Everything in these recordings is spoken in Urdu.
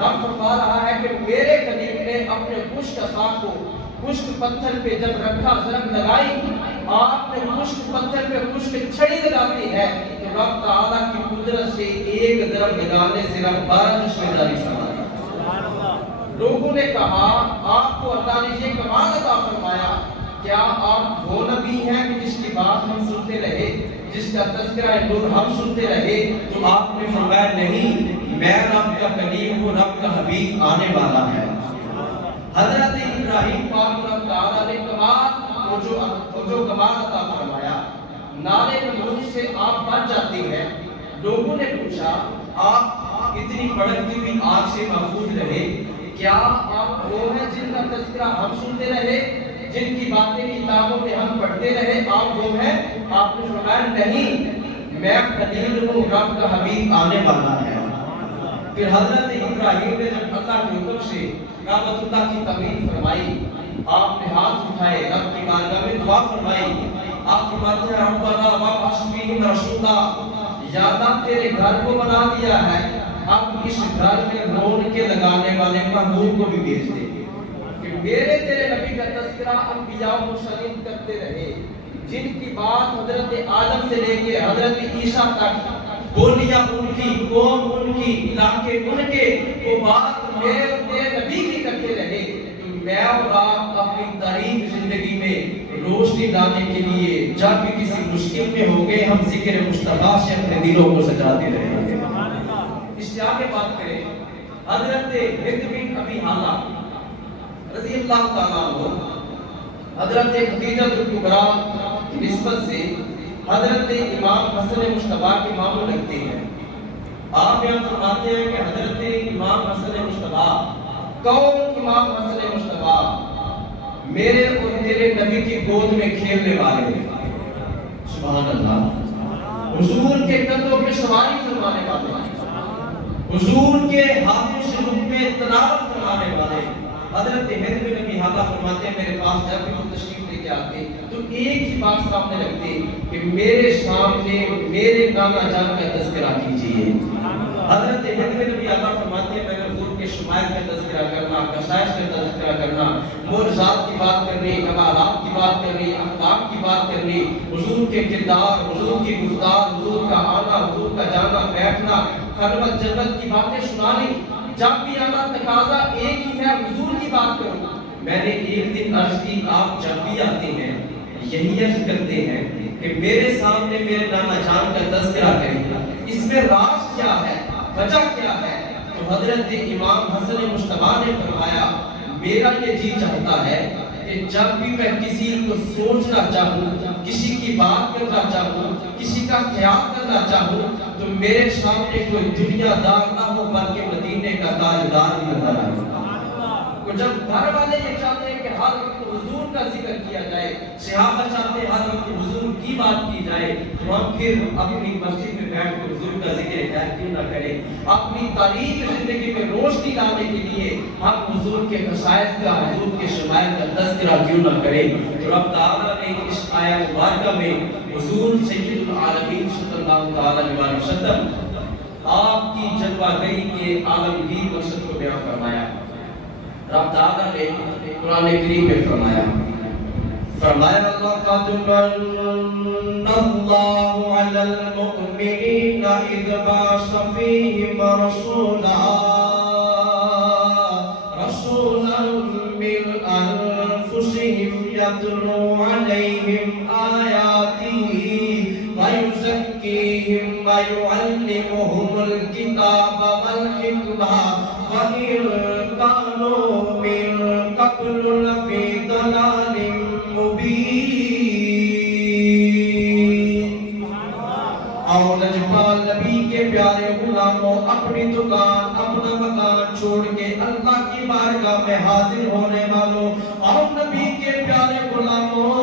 رب فرما رہا ہے کہ میرے کلیم نے اپنے خشک عصا کو خشک پتھر پہ جب رکھا، ضرب لگائی، آپ نے خشک پتھر پہ خشک چھڑی لگاتی ہے تو رب تعالیٰ کی قدرت سے ایک ضرب لگانے سے رب بارش میں جاری فرما دیا۔ لوگوں نے کہا آپ کو اللہ نے یہ کمال عطا فرمایا، کیا آپ وہ نبی ہیں کہ جس کی بات ہم سنتے رہے، جس کا تذکرہ نور ہم سنتے رہے؟ تو آپ نے فرمایا نہیں، میں رب کا کلیم ہوں، رب کا حبیب آنے والا ہے۔ حضرت ابراہیم پاک رب تعالیٰ نے کمال جو کمال عطا فرمایا، نالے نمود سے آپ بچ جاتے ہیں۔ لوگوں نے پوچھا آپ اتنی بھڑکتی ہوئی آگ سے محفوظ رہے، کیا آپ وہ ہیں جن کا تذکرہ ہم سنتے رہے، جن کی باتیں کتابوں میں ہم پڑھتے رہے، آپ وہ ہیں؟ آپ نے فرمایا نہیں، میں خلیل ہوں، رب کا حبیب آنے والا ہے۔ پھر حضرت ابراہیم نے جب اللہ کے حکم سے کعبۃ اللہ کی تعمیر فرمائی، آپ نے ہاتھ اٹھائے، رب کی بارگاہ میں دعا فرمائی۔ آپ فرماتے ہیں ربنا وابعث فیہم رسولا، یا اللہ تیرے گھر کو بنا دیا ہے، اب اس گھر میں رون کے لگانے والے محبوب کو بھی بھیج دے کہ میرے تیرے نبی کا تذکرہ انبیاء و مرسلین کرتے رہے، جن کی بات حضرت آدم سے لے کے حضرت عیسیٰ تک، بولیاں ان کی، قوم ان کی، علاقے ان کے، وہ بات میرے تیرے نبی کی کرتے رہے، تو میں اور آپ اپنی تاریخ زندگی میں روشنی لانے کے لیے جب بھی کسی مشکل میں ہو گئے، ہم ذکر مصطفیٰ سے اپنے دلوں کو سجاتے رہیں گے۔ اس سے آگے بات کریں، حضرت ہند بن ابی حالہ رضی اللہ تعالیٰ عنہ حضرت خدیجہ کبریٰ کی نسبت سے حضرت امام حسن مجتبیٰ کے ماموں لگتے ہیں۔ آپ یہاں فرماتے ہیں کہ حضرت امام حسن مجتبیٰ، کون امام حسن مجتبیٰ؟ میرے اور تیرے نبی کی گود میں کھیلنے والے، سبحان اللہ، حضور کے کندھوں پہ سواری فرمانے والے، حضور کے ہاتھوں سے رخ میں تلاوت فرمانے والے۔ حضرت ہند بن ابی حالہ فرماتے ہیں میرے پاس جب بھی وہ تشریف لے کے آتے تو ایک ہی بات سامنے رکھتے کہ میرے سامنے میرے نانا جان کا تذکرہ کیجیے۔ حضرت ہند بن ابی حالہ فرماتے ہیں میں نے حضور کے شمائل کا تذکرہ کرنا، خصائص کا تذکرہ کرنا، معجزات کی بات کرنی، کمالات کی بات کرنی، اخلاق کی بات کرنی، حضور کے کردار، حضور کی گفتار، حضور کا آنا، حضور کا جانا، بیٹھنا، خلوت جنت کی باتیں سنانی، جب بھی آنا تقاضا ایک ہی ہے، حضور کی بات کروں۔ میں نے ایک دن عرض کی آپ جب بھی آتے ہیں یہی عرض کرتے ہیں کہ میرے سامنے میرے نانا جان کا تذکرہ کریں، اس میں راز کیا ہے، وجہ کیا ہے؟ تو حضرت امام حسن مجتبیٰ نے فرمایا میرا یہ جی چاہتا ہے کہ جب بھی میں کسی کو سوچنا چاہوں، کسی کی بات کرنا چاہوں، کسی کا خیال کرنا چاہوں تو میرے سامنے کوئی دنیا دار نہ ہو بلکہ مدینے کا تاجدار ہی نظر آئے۔ تو جب گھر والے یہ چاہتے ہیں کہ ہر وقت حضور کا ذکر کیا جائے، صحابہ چاہتے ہیں ہر وقت حضور کی بات کی جائے، تو ہم پھر اپنی مسجد میں بیٹھ کر حضور کا ذکر کیوں نہ کریں؟ اپنی تاریخ زندگی میں روشنی لانے کے لیے ہم حضور کے خصائص کا، حضور کے شمائل کا تذکرہ کیوں نہ کریں؟ تو رب تعالیٰ نے اس آیت مبارکہ میں حضور سید العالمین صلی اللہ علیہ وسلم آپ کی جلوہ گری کے عالمگیر مقصد کو بیان فرمایا۔ رب تعالیٰ نے قرآن کریم میں فرمایا لَقَدْ مَنَّ اللَّهُ عَلَى الْمُؤْمِنِينَ إِذْ بَعَثَ فِيهِمْ رَسُولًا مِّنْ أَنفُسِهِمْ يَتْلُو عَلَيْهِمْ آيَاتِهِ وَيُزَكِّيهِمْ وَيُعَلِّمُهُمُ الْكِتَابَ وَالْحِكْمَةَ وَإِن كَانُوا مِن قَبْلُ لَفِي ضَلَالٍ مُبِينٍ۔ اور لجپال نبی کے پیارے غلاموں، اپنی دکان، اپنا مکان چھوڑ کے اللہ کی بارگاہ میں حاضر ہونے والوں، اور نبی کے پیارے غلاموں،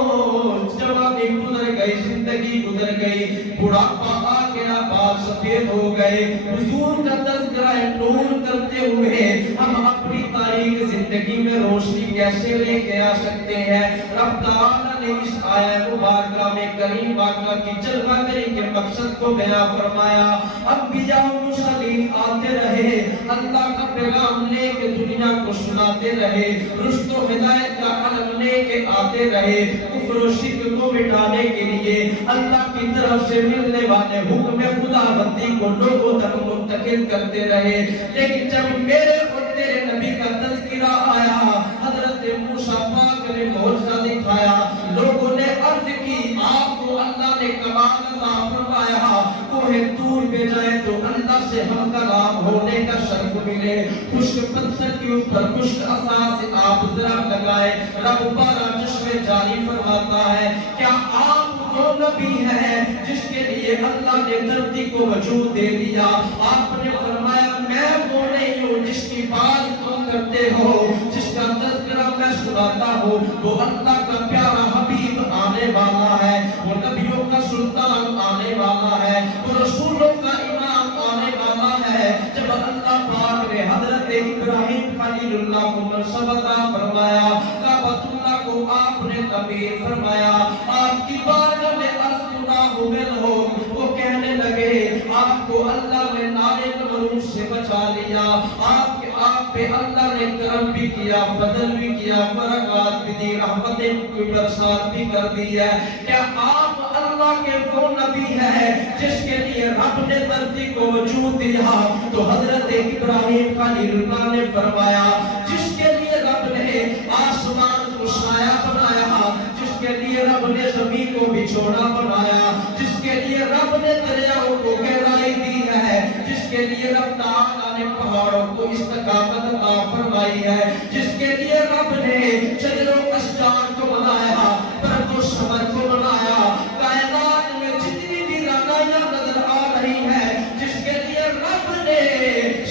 جوانی گزر گئی، زندگی گزر گئی، بڑھاپا آ گیا، بال سفید ہو گئے، حضور کا تذکرہ نور کرتے ہوئے ہم اپنی تاریخ زندگی زندگی میں روشنی کیسے لے کے آ سکتے ہیں؟ رب تعالیٰ نے اس آیت مبارکہ میں کریم واقعہ کی جلوہ گری کے مقصد کو بیان فرمایا۔ انبیاء و مرسلین آتے رہے، اللہ کا پیغام لے کے دنیا کو سناتے رہے، رشد و ہدایت کا علم لے کے آتے رہے، کفر و شرک کو مٹانے کے لیے اللہ کی طرف سے ملنے والے حکم خداوندی کو لوگوں تک منتقل کرتے رہے۔ لیکن جب میرے اور تیرے نبی کا تذکرہ آیا، حضرت موسیٰ پاک نے معجزہ دکھایا، لوگوں نے عرض کی آپ کو اللہ نے کمال عطا فرمایا، کوہ طور پہ جائے تو اللہ سے ہم کلام ہونے کا شرف ملے، خشک پتھر کے اوپر خشک عصا سے آپ ذرا لگائے، رب 12 چشمے جاری فرماتا ہے۔ کیا آپ وہ نبی ہے جس کے لیے اللہ نے دھرتی کو وجود دے دیا؟ آپ نے فرمایا میں وہ نہیں ہوں جس کی بات تم کرتے ہو، جس کا تذکرہ میں سناتا ہوں، وہ اللہ کا پیارا حبیب آنے والا ہے، وہ نبیوں کا سلطان آنے والا ہے، وہ رسولوں کا امام آنے والا ہے۔ جب اللہ پاک نے حضرت ابراہیم خلیل اللہ کو منصب عطا فرمایا، کعبۃ اللہ کو آپ نے تعمیر فرمایا، آپ کی بارگاہ میں عرض ہو، وہ کہنے لگے آپ کو اللہ نے نارے نمرود سے بچا لیا، آپ پہ اللہ نے کرم بھی کیا، فضل بھی کیا، برکات بھی دی، رحمتیں کی برسات بھی کر دی ہے۔ کیا آپ اللہ کے وہ نبی ہے جس کے لیے رب نے دھرتی کو وجود دیا؟ تو حضرت ابراہیم خلیل اللہ نے فرمایا جس کے لیے رب نے آسمان کو سایہ بنایا، جس کے لیے رب نے زمین کو بچھونا بنایا، جس کے لیے رب نے دریاؤں کو گہرائی دی ہے، جس کے لیے رب تعالیٰ نے پہاڑوں کو استقامت عطا فرمائی ہے، جس کے لیے رب نے شجر و اشجار کو بنایا، برق و سمر کو بنایا، کائنات میں جتنی بھی رنگائیاں نظر آ رہی ہیں، جس کے لیے رب نے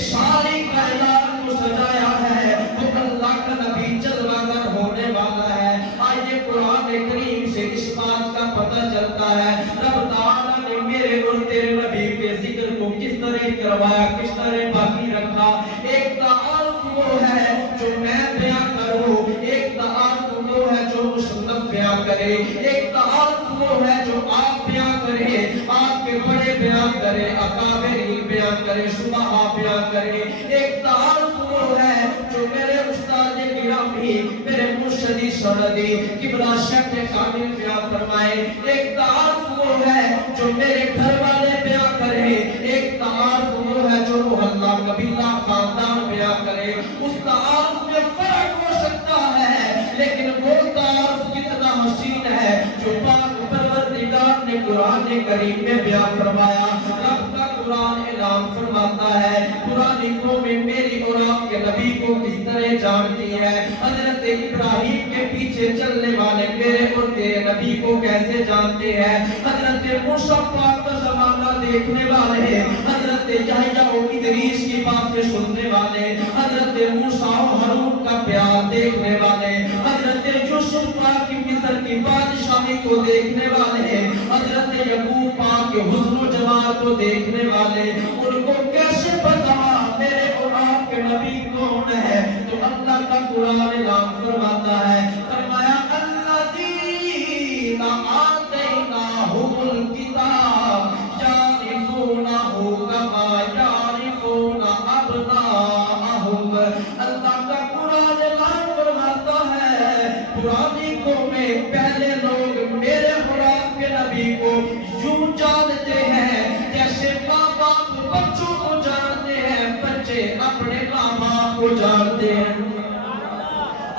ساری کائنات کو سجایا ہے، وہ اللہ کا نبی جلوہ گر ہونے والا ہے۔ آئیے قرآن کریم سے اس بات کا پتہ چلتا ہے رب تعالیٰ نے میرے اور تیرے نبی کے ذکر کو کس طرح کروایا، کس طرح باقی رکھا۔ ایک تعارف وہ ہے جو میں بیان کروں، ایک تعارف وہ ہے جو مصنف بیان کرے، ایک تعارف وہ ہے جو آپ بیان کریں، آپ کے بڑے بیان کریں، اکابرین بیان کریں، صبح بیان کریں۔ ایک تعارف وہ ہے جو میرے استاد گرامی، میرے مرشدی سندی قبلہ شیخ کامل بیان فرمائے۔ ایک تعارف وہ ہے جو میرے گھر والے بیان کرے، ایک تعارف وہ ہے جو محلہ قبیلہ خاندان بیان کرے۔ اس تعارف میں فرق ہو سکتا ہے لیکن وہ تعارف کتنا حسین ہے جو پاک پروردگار نے قرآن کریم میں بیان فرمایا۔ رب کا قرآن اعلان فرماتا ہے پرانی قومیں میری اور آپ کے نبی کو کس طرح جانتی ہے، حضرت ابراہیم کے پیچھے چلنے والے میرے اور تیرے نبی کو کیسے جانتے ہیں، حضرت موسیٰ پاک کا زمانہ دیکھنے والے، حضرت یحییٰ و ادریس کی باتیں سننے والے، حضرت موسیٰ و ہارون کا پیار دیکھنے والے، حضرت یوسف پاک کی مصر کی بادشاہی کو دیکھنے والے، حضرت یعقوب پاک کے حسن و جمال کو دیکھنے والے، ان کو کیسے پتا میرے اور آپ کے نبی کون ہے؟ تو اللہ کا قرآن اعلان فرماتا ہے، فرمایا الذین آتیناہم الکتاب یعرفونہ کما یعرفون ابناءہم۔ اللہ کا قرآن اعلان فرماتا ہے پرانی قومیں پہلے لوگ میرے اور آپ کے نبی کو یوں جانتے ہیں جیسے ماں باپ بچوں کو جانتے ہیں، بچے اپنے ماں باپ کو جانتے ہیں۔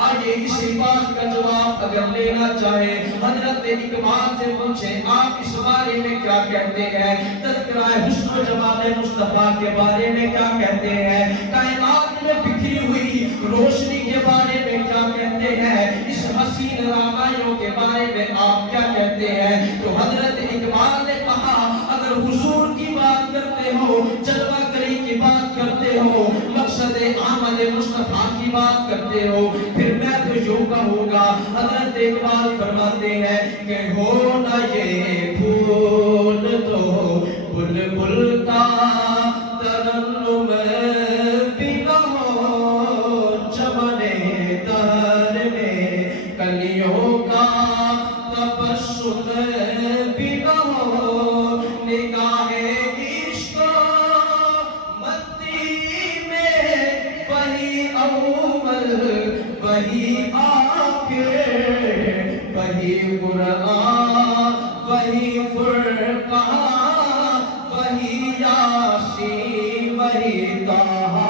آئیے اسی بات کا جواب اگر لینا چاہے حضرت اقبال سے پوچھیں آپ اس بارے میں کیا کہتے ہیں، تذکرہ حسن و جمال مصطفیٰ کے بارے میں کیا کہتے ہیں، کائنات میں بکھری ہوئی روشنی کے بارے میں کیا کہتے ہیں، اس حسین رامائیوں کے بارے میں آپ کیا کہتے ہیں؟ تو حضرت اقبال نے کہا اگر حضور کی بات کرتے ہو، جلوہ گری کی بات کرتے ہو، مقصد احمد مصطفیٰ کی بات کرتے ہو، پھر میں تو یوں کہوں گا حضرت اقبال فرماتے ہیں کہ ہو نہ یہ پھول تو بلبل کا ترنم بھی نہ ہو چمن وہی آکے وہی قرآن وہی فرقان وہی یاسین وہی طٰہٰ۔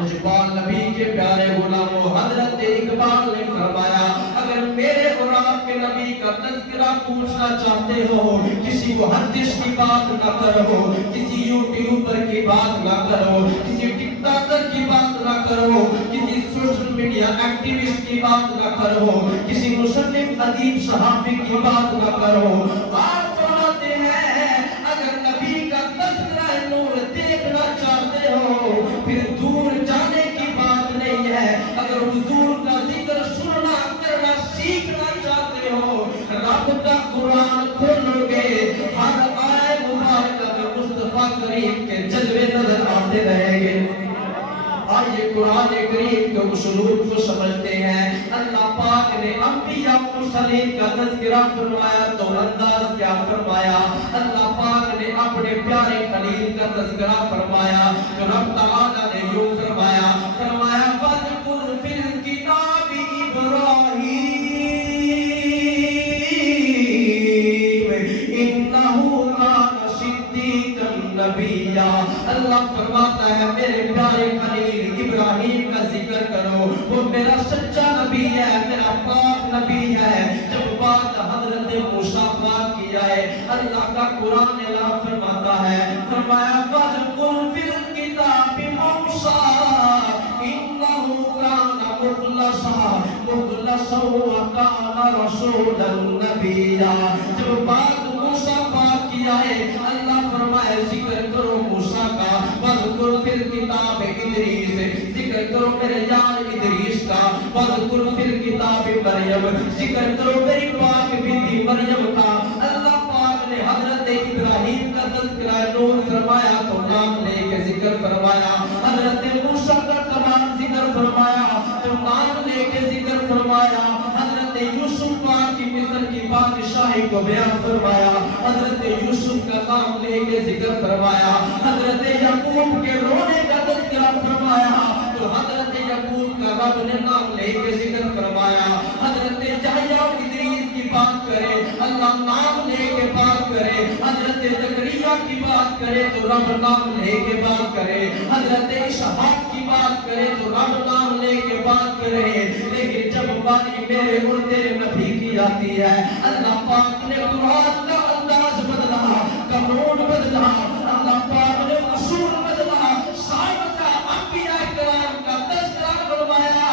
اقبال نبی کے پیارے غلاموں، حضرت اقبال نے فرمایا اگر میرے اور آپ کے نبی کا تذکرہ پوچھنا چاہتے ہو، کسی محدث کی بات نہ کرو، کسی یوٹیوبر کی بات نہ کرو، کسی ٹک ٹاکر کی بات نہ کرو، کسی سوشل میڈیا ایکٹیوسٹ کی بات نہ کرو، کسی مصنف ادیب صحافی کی بات نہ کرو۔ آپ فرماتے ہیں اگر نبی کا تذکرہ نور دیکھنا چاہتے ہو پھر دور جانے کی بات نہیں ہے، اگر حضور کا ذکر سننا کرنا سیکھنا چاہتے ہو، رب کا قرآن کھولو گے، ہر آئے مبارکہ میں مصطفیٰ کریم کے جلوے نظر آتے رہیں گے۔ آئیے قرآن کریم کے اسلوب کو سمجھتے ہیں۔ اللہ پاک نے انبیاء مرسلین کا تذکرہ فرمایا تو انداز کیا فرمایا؟ اللہ پاک نے اپنے پیارے خلیل کا تذکرہ فرمایا تو رب تعالیٰ نے یوں فرمایا وَاذْكُرْ فِي الْكِتَابِ إِبْرَاهِيمَ إِنَّهُ كَانَ صِدِّيقًا نَبِيًّا۔ اللہ فرماتا ہے میرے پیارے خلیل ابراہیم کا ذکر کرو، وہ میرا سچا نبی ہے، میرا پاک نبی ہے۔ جب بات حضرت موسیٰ پاک کی جائے، اللہ کا قرآن اعلان فرماتا ہے، فرمایا وَاذْكُرْ فِي الْكِتَابِ مُوسَىٰ إِنَّهُ كَانَ مُخْلَصًا وَكَانَ رَسُولًا نَبِيًّا۔ جب بات موسیٰ پاک کی آئے، اللہ فرمائے ذکر کرو موسیٰ کا، وَاذْكُرْ فِي الْكِتَابِ إِدْرِيسَ، ذکر کرو میرے یار ادریس کا، وَاذْكُرْ فِي الْكِتَابِ مریم، ذکر کرو میری پاک بیٹی مریم کا۔ اللہ پاک نے حضرت ابراہیم کا تذکرہ نور فرمایا تو نام لے کے ذکر فرمایا، حضرت موسیٰ کا کمال ذکر فرمایا تو نام لے کے ذکر فرمایا، حضرت یوسف پاک کی مصر کی بادشاہی کو بیان فرمایا، حضرت یوسف کا نام لے کے ذکر فرمایا، حضرت یعقوب کے رونے کا تذکرہ فرمایا تو حضرت یعقوب کا رب نے نام لے کے ذکر فرمایا، حضرت یحییٰ ادریس کی بات کرے اللہ نام لے کے بات کرے، حضرت زکریا کی بات کرے تو رب نام لے کے بات کرے، حضرت اسحاق کی بات کرے تو رب نام لے کے بات کرے۔ لیکن جب باری میرے اور تیرے نبی کی آتی ہے، اللہ پاک نے قرآن کا انداز بدلا، قانون بدلا، اللہ پاک نے اصول بدلا، سابقہ انبیاء کرام کا تذکرہ فرمایا،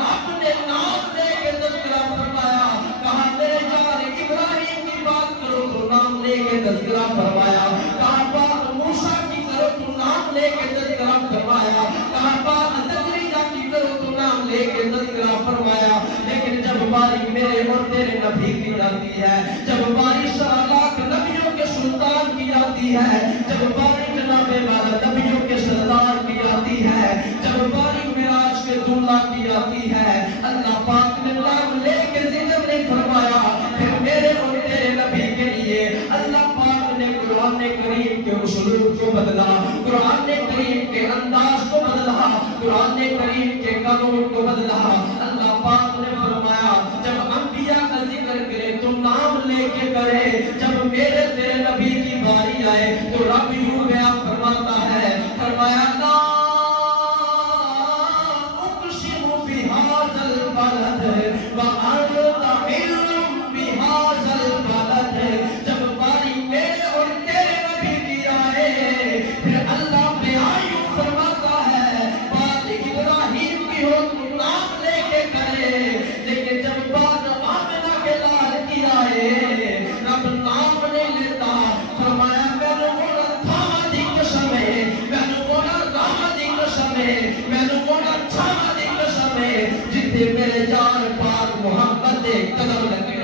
رب نے نام لے کے تذکرہ فرمایا، کہا میرے یار ابراہیم کی بات کرو تو نام لے کے تذکرہ فرمایا، کہا بات موسیٰ کی کرو تو نام لے کے تذکرہ فرمایا، کہا بات زکریا کی کرو تو نام لے کے تذکرہ فرمایا۔ لیکن جب باری میرے اور تیرے نبی کی جاتی ہے، جب باری سالات نبیوں کے سلطان کی آتی ہے، جب باری جناب والا نبیوں کے سردار کی آتی ہے، جب باری معراج کے دولہ کی آتی ہے، اللہ پاک نے نام لے کے ذکر نہیں فرمایا، پھر میرے اور تیرے نبی کے لیے اللہ پاک نے قرآن کریم کے اسلوب کو بدلا، قرآن کریم کے انداز کو بدلا، قرآن کریم کے قانون کو بدلا۔ اللہ پاک نے فرمایا جب انبیاء کا ذکر کرے تو نام لے کے کرے، جب میرے تیرے نبی کی باری آئے تو رب یوں بیان فرماتا ہے، فرمایا لا اقسم بہذا البلد وانت حل بہذا البلد۔ جب باری میرے اور تیرے نبی کی آئے پھر اللہ بیان یوں فرماتا ہے، بات ابراہیم کی ہو تو نام لے کے کرے، لیکن جب بات آمنہ کے لال کی آئے رب نام نہیں لیتا، فرمایا میں نے بولا تھاما دی قسم ہے، میں نے بولا راما دی قسم ہے، میں نے بولا چھاما دی قسم ہے، جتنے میرے یار پاک محمد قدم لگے۔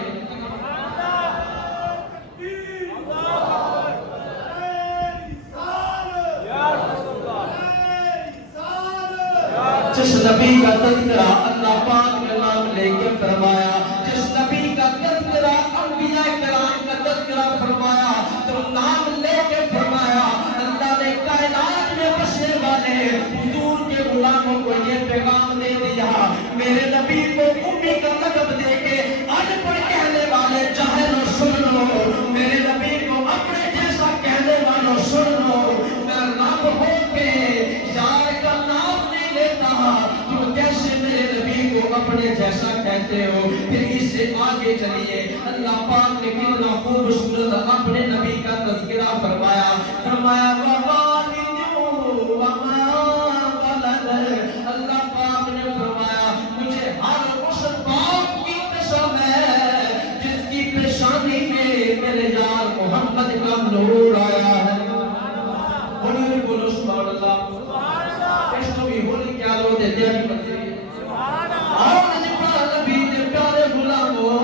جس نبی کا تذکرہ اللہ پاک نے نام لے کے فرمایا، جس نبی کا تذکرہ انبیاء کرام کا تذکرہ فرمایا تو نام لے کے فرمایا، اللہ نے کائنات میں بسنے والے حضور کے غلاموں کو یہ پیغام دے دیا جیسا کہتے ہو. پھر اس سے آگے چلیے اللہ پاک نے کتنا خوبصورت اپنے نبی کا تذکرہ فرمایا. فرمایا اللہ پاک نے فرمایا مجھے ہر اس باپ کی قسم ہے جس کی پیشانی میں میرے یار محمد کا نور آیا ہے. ہولی بولو سبحان اللہ. اس کو بھی ہولی کیا لو دے دیانی پڑتی ہے. اور نجبہ نبی دے پیارے غلاموں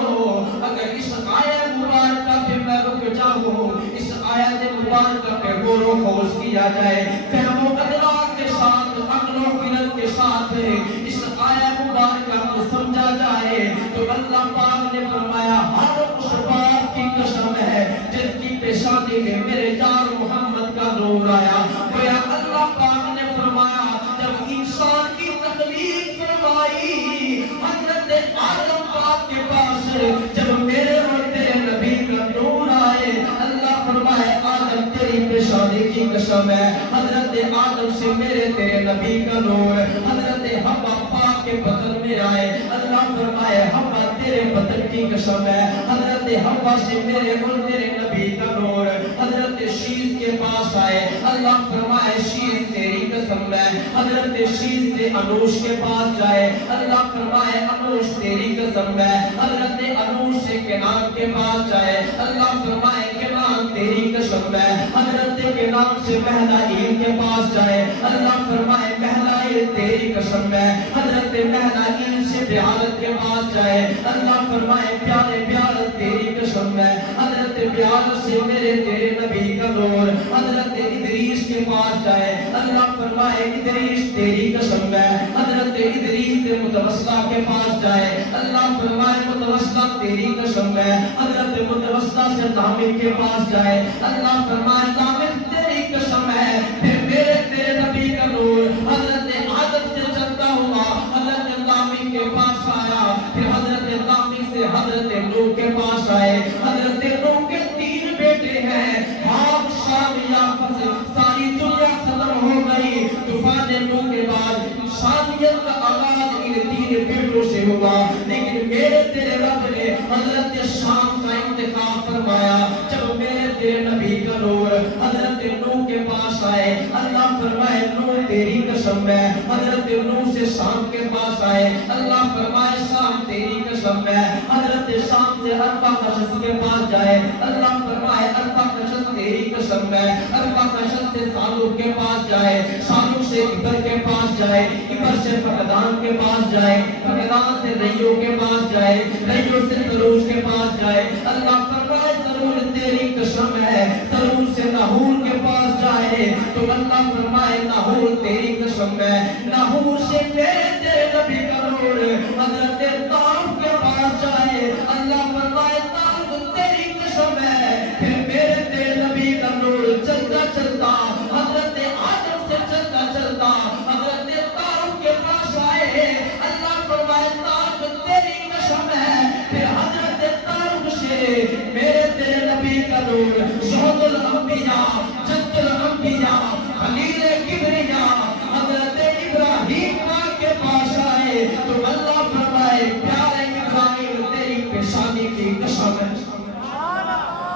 اگر اس آیت مبارکہ پہ میں رک جاؤں, اس آیت مبارکہ پہ غور و خوض کیا جائے, فہم و ادراک کے ساتھ, عقل و فکر کے ساتھ اس آیت مبارکہ کو سمجھا جائے تو اللہ پاک نے فرمایا ہر اس باپ کی قسم ہے جس کی پیشانی میں میرے یار محمد کا نور آیا. گویا اللہ پاک نے فرمایا جب انسان کی تخلیق فرمائی حضرت آدم پاک کے پاس جب میرے اور تیرے نبی کا نور آئے, اللہ فرمائے آدم تیری پیشانی کی قسم ہے حضرت آدم سے میرے تیرے نبی کا نور. حضرت حوا پاک کے بدن میں آئے, اللہ فرمائے حوا تیرے بدن کی قسم ہے حضرت حوا سے میرے اور تیرے نبی کا نور. حضرت شیش کے پاس آئے, اللہ فرمائے شیش تیری قسم ہے حضرت شیش سے انوش کے پاس جائے, اللہ فرمائے انوش تیری قسم ہے حضرت انوش سے کنان کے پاس جائے, اللہ فرمائے کنان تیری قسم ہے حضرت کنان سے مہلائیل کے پاس جائے, اللہ فرمائے مہلائیل تیری قسم ہے حضرت مہلائیل سے بیالت کے پاس جائے, اللہ فرمائے پیارے بیالت تیری قسم ہے حضرت بیالت سے میرے تیرے نبی کا نور. حضرت ادریس کے پاس جائے, اللہ فرمائے ادریس تیری قسم ہے حضرت ادریس سے متوسطہ کے پاس جائے, اللہ فرمائے متوسطہ تیری قسم ہے حضرت متوسطہ سے نامک کے پاس جائے, اللہ فرمائے نامک تیری قسم ہے. پھر میرے تیرے نبی کا نور حضرت آدم سے چلتا ہوا حضرت نامک کے پاس آیا, پھر حضرت نامک سے حضرت نوح کے پاس آئے. حضرت نوح کے 3 بیٹے ہیں, ہام شام یافس, ساری دنیا ختم ہو گئی. طوفان نوح کے بعد انسانیت کا آغاز ان 3 بیٹوں سے ہوا, لیکن میرے تیرے رب نے حضرت شام کا انتخاب فرمایا. جب میرے تیرے نبی کا نور حضرت نوح کے پاس آئے, اللہ فرمائے نوح تیری قسم ہے حضرت نوح سے شام کے پاس آئے, اللہ فرمائے شام تیری قسم ہے حضرت شام سے ارفا قشس کے پاس جائے, اللہ فرمائے ارفا قشس تیری قسم ہے. ارفا قشس سے صالح کے پاس جائے, صالح سے ابر کے پاس جائے, ابر سے فقدان کے پاس جائے, فقدان سے ریو کے پاس جائے, ریو سے سروج کے پاس جائے, اللہ فرمائے سروج تیری قسم ہے. سروج سے ناہور کے پاس جائے تو اللہ فرمائے ناہور تیری قسم ہے. ناہور سے میرے تیرے نبی کا نور حضرت طارق کے پاس جائے, اللہ فرمائے طارق تیری قسم ہے. پھر میرے تیرے نبی کا نور چلتا چلتا حضرت آدم سے چلتا چلتا حضرت طارق کے پاس آئے, اللہ فرمائے طارق تیری قسم ہے. پھر حضرت طارق سے میرے تیرے نبی کا نور سعود الانبیاء, جد الانبیاء, خلیل کبریاء حضرت ابراہیم کے پاس آئے تو اللہ فرمائے پیارے ابراہیم تیری پیشانی کی قسم ہے.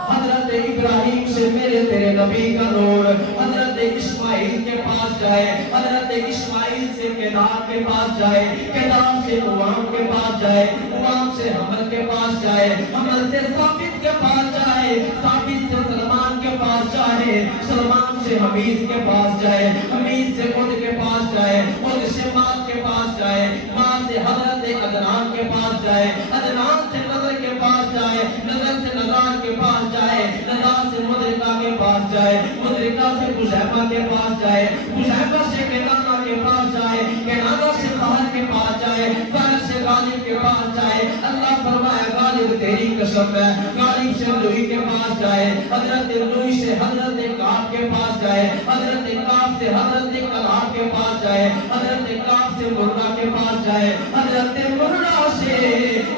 حضرت ابراہیم سے میرے تیرے نبی کا نور حضرت اسماعیل کے پاس جائے, حضرت اسماعیل سے کنعان کے پاس جائے, کنعان سے اوام کے پاس جائے, اوام سے حمل کے پاس جائے, حمل سے ثابت کے پاس جائے, ثابت سے سلمان کے پاس جائے, سلمان سے حمید کے پاس جائے, حمید سے عد کے پاس جائے, عد سے ماد کے پاس جائے, ماد سے حضرت عدنان کے پاس جائے, عدنان سے نظر کے پاس جائے, نظر سے نظار کے پاس جائے, نظار سے مدرکہ کے پاس جائے, مدرکہ سے خزیمہ کے پاس جائے, خزیمہ سے کنانہ کے پاس جائے, کنانہ سے فہد کے پاس جائے, فہد سے غالب کے پاس جائے. اللہ فرمائے غالب تیری قسم ہے. غالب سے لوئی کے پاس جائے, حضرت لوئی سے حضرت کعب کے پاس جائے, حضرت کعب سے حضرت کلاب کے پاس جائے, حضرت کعب سے مرہ کے پاس جائے, حضرت مرہ سے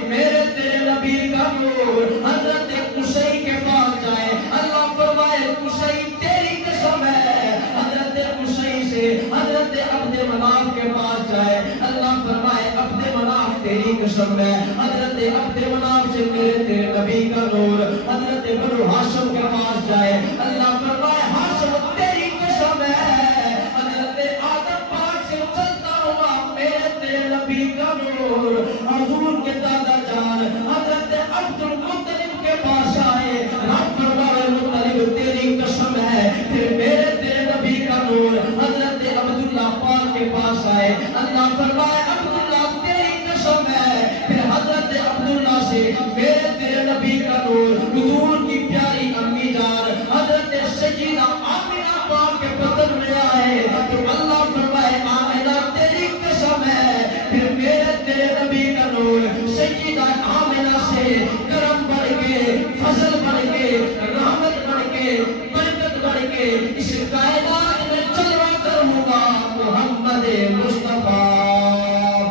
میرے تیرے نبی کا نور حضرت قصی کے پاس جائے. اللہ فرمائے قصی تیری قسم ہے. حضرت قصی سے حضرت عبد مناف کے پاس جائے, اللہ فرمائے عبد مناف تیری قسم قسم ہے حضرت عبد مناف سے میرے تیرے نبی کا نور حضرت بنو ہاشم کے پاس جائے اللہ فرمائے ہاشم تیری قسم ہے حضرت آدم پاک سے چلتا ہوا میرے تیرے نبی کا نور حضور کے دادا جان حضرت عبد المطلب کے پاس آئے رب فرمائے مطلب تیری قسم ہے پھر میرے تیرے نبی کا نور حضرت عبداللہ پاک کے پاس آئے اللہ فرمائے عبداللہ تیری قسم ہے پھر حضرت عبداللہ سے میرے تیرے نبی کا نور حضور کی پیاری امی جان حضرت سیدہ آمنہ پاک کے بدن میں آئے تو اللہ فرمائے آمنہ تیری قسم ہے پھر میرے تیرے نبی کا نور سیدہ آمنہ سے کرم بڑھ کے فضل بڑھ کے رحمت بڑھ کے برکت بڑھ کے اس کائنات میں چلوا کروں گا محمد مصطفیٰ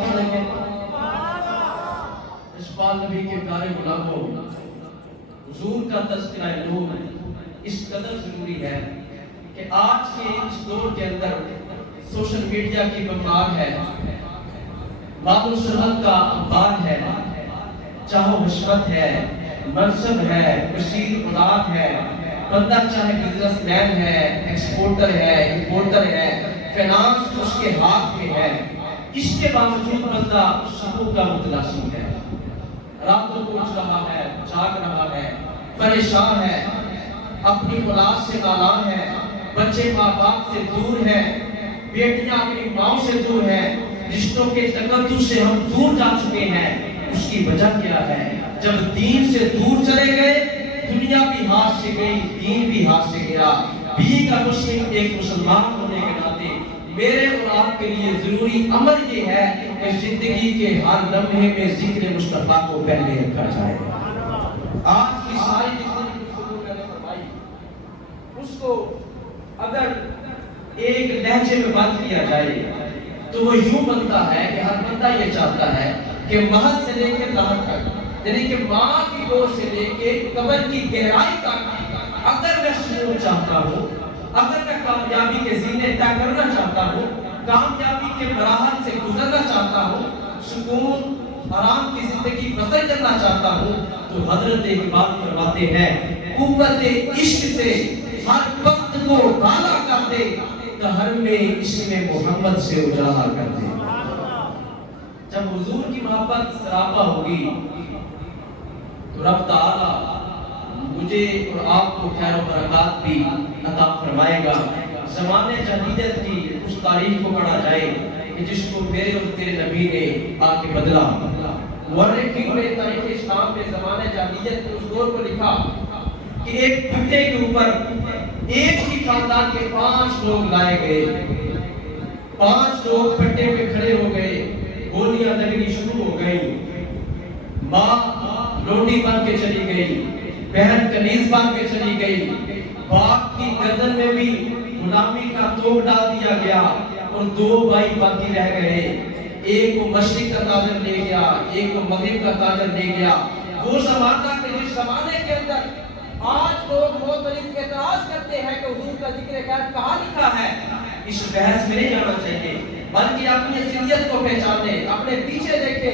بڑھ کے اس پاک نبی کے پیارے غلاموں حضور کا تذکرہ نور اس قدر ضروری ہے کہ آج کے اس دور کے اندر سوشل میڈیا کی بمبار ہے باب السرحد کا انبار ہے چاہو حشمت ہے منصب ہے کثیر اولاد ہے بندہ چاہے بزنس مین ہے ایکسپورٹر ہے امپورٹر ہے فائنانس اس کے ہاتھ میں ہے اس کے باوجود بندہ شکوک کا متلاشی ہے راتوں کو اٹھ رہا ہے جاگ رہا ہے پریشان ہے اپنی اولاد سے نالاں ہے بچے ماں باپ سے دور ہیں بیٹیاں اپنی ماں سے دور ہیں رشتوں کے تقدس سے ہم دور جا چکے ہیں اس کی وجہ کیا ہے جب دین سے دور چلے گئے دنیا بھی ہاتھ سے گئی دین بھی ہاتھ سے گیا بھی کا مسلم ایک مسلمان ہونے کے ناطے میرے اور آپ کے لیے ضروری امر یہ ہے کہ زندگی کے ہر لمحے میں ذکر مصطفیٰ کو پہلے رکھا جائے آج کی ساری جتنی گفتگو میں نے فرمائی اس کو اگر ایک لہجے میں بات کیا جائے تو وہ یوں بنتا ہے کہ ہر بندہ یہ چاہتا ہے کہ محض سے لے کے لاہر تک یعنی کہ ماں کی گود سے لے کے قبر کی گہرائی تک اگر میں سکون چاہتا ہوں اگر میں کامیابی کے زینے طے کرنا چاہتا ہوں کامیابی کے مراحل سے گزرنا چاہتا ہوں سکون آرام کی زندگی بسر کرنا چاہتا ہوں تو حضرت اقبال فرماتے ہیں قوت عشق سے ہر وقت کو بالا کر دے دہر میں اسم محمد سے اجالا کر دے جب حضور کی محبت سراپا ہوگی تو رب تعالی مجھے اور آپ کو خیر و برکات بھی عطا فرمائے گا زمانے جدیدت کی اس تاریخ کو پڑھا جائے کہ جس کو میرے اور تیرے نبی نے آ کے بدلا مورخین نے تاریخ اسلام میں زمانے جدیدت کے اس دور کو لکھا کہ ایک پھٹے کے اوپر ایک ہی خاندان کے 5 لوگ لائے گئے 5 لوگ پھٹے پہ کھڑے ہو گئے گولیاں لگنی شروع ہو گئی ماں روٹی بن کے چلی گئی بہن کنیز بن کے چلی گئی باپ کی گردن میں بھی غلامی کا توق ڈال دیا گیا اور 2 بھائی باقی رہ گئے ایک کو مشرق کا تاجر لے گیا ایک کو مغرب کا تاجر لے گیا وہ زمانہ کہ جس زمانے کے اندر آج لوگ مختلف اعتراض کرتے ہیں کہ حضور کا ذکر غیب کہاں لکھا ہے اس بحث میں نہیں جانا چاہیے بلکہ اپنی اصلیت کو پہچانے اپنے پیچھے دیکھے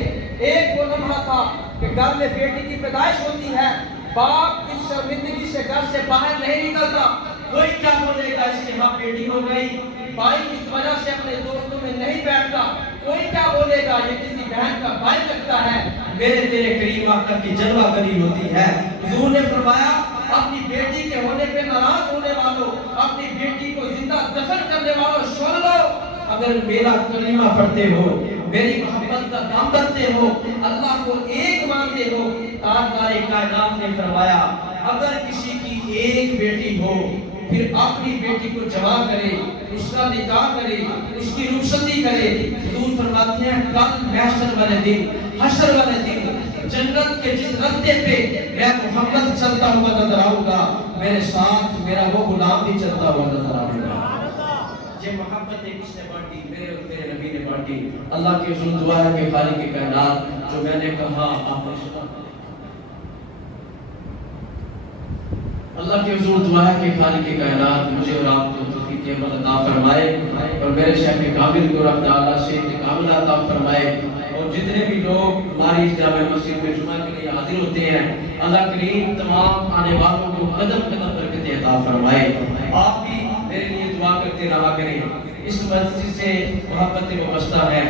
ایک وہ لمحہ تھا کہ گھر میں بیٹی کی پیدائش ہوتی ہے باپ اس شرمندگی سے گھر سے باہر نہیں نکلتا کوئی کیا بولے گا اس کے ہاں بیٹی ہو گئی بھائی اس وجہ سے اپنے دوستوں میں نہیں بیٹھتا کوئی کیا بولے گا یہ کسی بہن کا بھائی لگتا ہے میرے تیرے قریب آقا کی جلوہ گری ہوتی ہے حضور نے فرمایا اپنی بیٹی کے ہونے پہ ناراض ہونے والوں اپنی بیٹی کو زندہ دفن کرنے والوں سن لو اگر میرا کلمہ پڑھتے ہو میری محبت کا کام کرتے ہو اللہ کو ایک مانتے ہو تاجدار کائنات نے فرمایا اگر کسی کی ایک بیٹی ہو پھر اپنی بیٹی کو جمع کرے اس کا نکاح کرے اس کی رخصتی کرے حضور فرماتے ہیں کل محشر والے دن حشر والے دن جنت کے جس رستے پہ میں محمد چلتا ہوا نظر آؤں گا میرے ساتھ میرا وہ غلام بھی چلتا ہوا نظر آئے گا یہ محبت کس نے بانٹی میرے اور تیرے نبی نے بانٹی اللہ کی حضور دعا ہے کہ خالق کائنات جو میں نے کہا آپ نے سنا اللہ کی حضور دعا ہے کہ خالق کائنات مجھے اور آپ کو توفیق عمل عطا فرمائے اور میرے شیخ کامل کو رب تعالی سے کامل عطا فرمائے اور جتنے بھی لوگ ہماری اس جامع مسجد میں جمعہ کے لیے حاضر ہوتے ہیں، اللہ کریم تمام آنے والوں کو قدم قدم برکتیں عطا فرمائے۔ آپ بھی میرے لیے دعا کرتے رہا کریں۔ اس مسجد سے محبت وابستہ ہے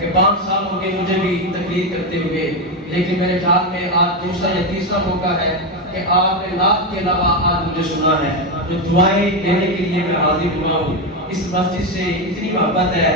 کہ 5 سال ہو گئے مجھے بھی تقریر کرتے ہوئے، لیکن میرے خیال میں آج دوسرا یا تیسرا موقع ہے کہ آپ نے نعت کے علاوہ آج مجھے سنا ہے، جو دعائیں دینے کے لیے میں حاضر ہوا ہوں۔ اس مسجد سے اتنی محبت ہے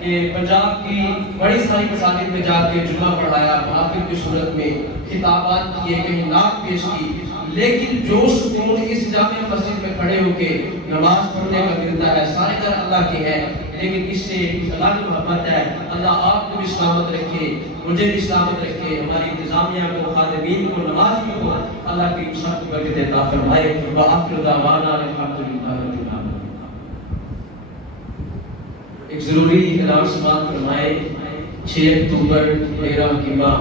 کہ پنجاب کی بڑی ساری مساجد میں جا کے جمعہ پڑھایا، محافل کی صورت میں خطابات کیے، کہیں نعت پیش کی، لیکن جو سکون اس جامع مسجد میں کھڑے ہو کے نماز پڑھنے کا ملتا ہے، سارے گھر اللہ کے ہیں، لیکن اس سے اللہ کی محبت ہے۔ اللہ آپ کو بھی سلامت رکھے، مجھے بھی سلامت رکھے، ہماری انتظامیہ کو، خادمین کو، نمازیوں کو اللہ کی سب کو برکت عطا فرمائے۔ وآخر دعوانا الحمدللہ رب العالمین۔ ایک ضروری اعلان سماعت فرمائے، 6 اکتوبر میرا حکیمہ